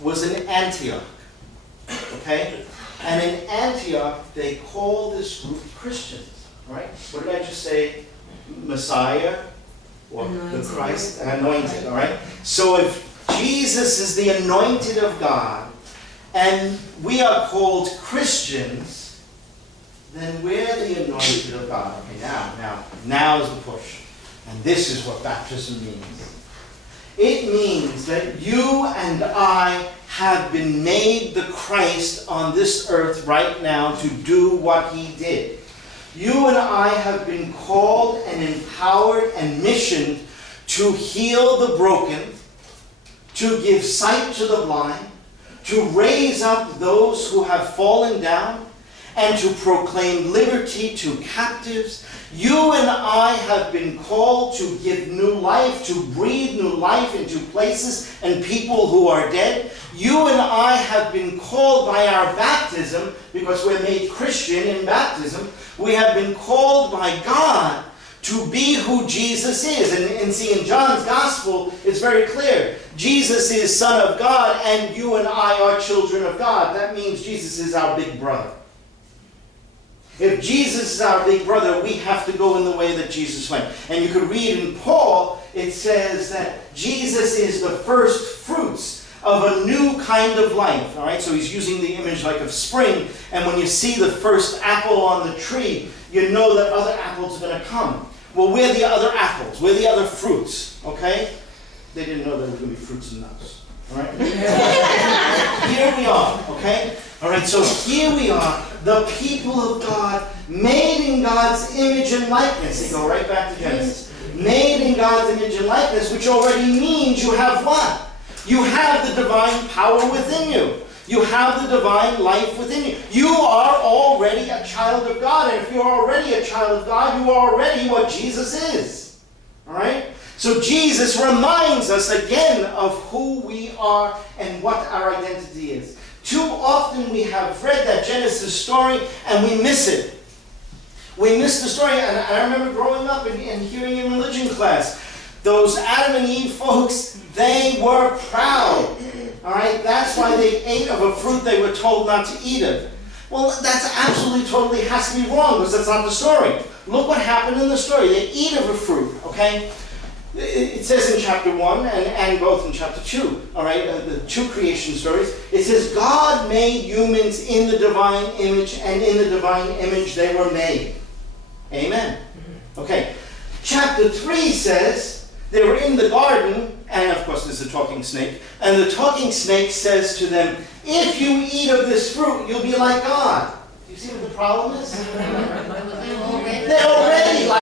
was in Antioch. Okay? And in Antioch, they called this group Christians. Right? What did I just say? Messiah or the Christ? Anointed. All right? So if Jesus is the anointed of God, and we are called Christians, then we're the anointed of God. Okay, now is the push. And this is what baptism means. It means that you and I have been made the Christ on this earth right now to do what he did. You and I have been called and empowered and missioned to heal the broken, to give sight to the blind, to raise up those who have fallen down, and to proclaim liberty to captives. You and I have been called to give new life, to breathe new life into places and people who are dead. You and I have been called by our baptism, because we're made Christian in baptism. We have been called by God to be who Jesus is. And see, in John's Gospel, it's very clear. Jesus is Son of God, and you and I are children of God. That means Jesus is our big brother. If Jesus is our big brother, we have to go in the way that Jesus went. And you could read in Paul, it says that Jesus is the first fruits of a new kind of life. All right, so he's using the image like of spring. And when you see the first apple on the tree, you know that other apples are going to come. Well, we're the other apples. We're the other fruits. Okay? They didn't know there were going to be fruits and nuts. All right? Here we are. Okay? All right, so here we are, the people of God, made in God's image and likeness. They go right back to Genesis. Made in God's image and likeness, which already means you have what? You have the divine power within you. You have the divine life within you. You are already a child of God. And if you're already a child of God, you are already what Jesus is. All right? So Jesus reminds us again of who we are and what our identity is. Too often we have read that Genesis story and we miss it. We miss the story. And I remember growing up and hearing in religion class, those Adam and Eve folks, they were proud. All right? That's why they ate of a fruit they were told not to eat of. Well, that's absolutely, totally has to be wrong, because that's not the story. Look what happened in the story. They eat of a fruit, okay? It says in chapter 1 and both in chapter 2, all right, the two creation stories, it says God made humans in the divine image, and in the divine image they were made. Amen. Okay. Chapter 3 says they were in the garden, and of course there's a talking snake, and the talking snake says to them, if you eat of this fruit, you'll be like God. Do you see what the problem is?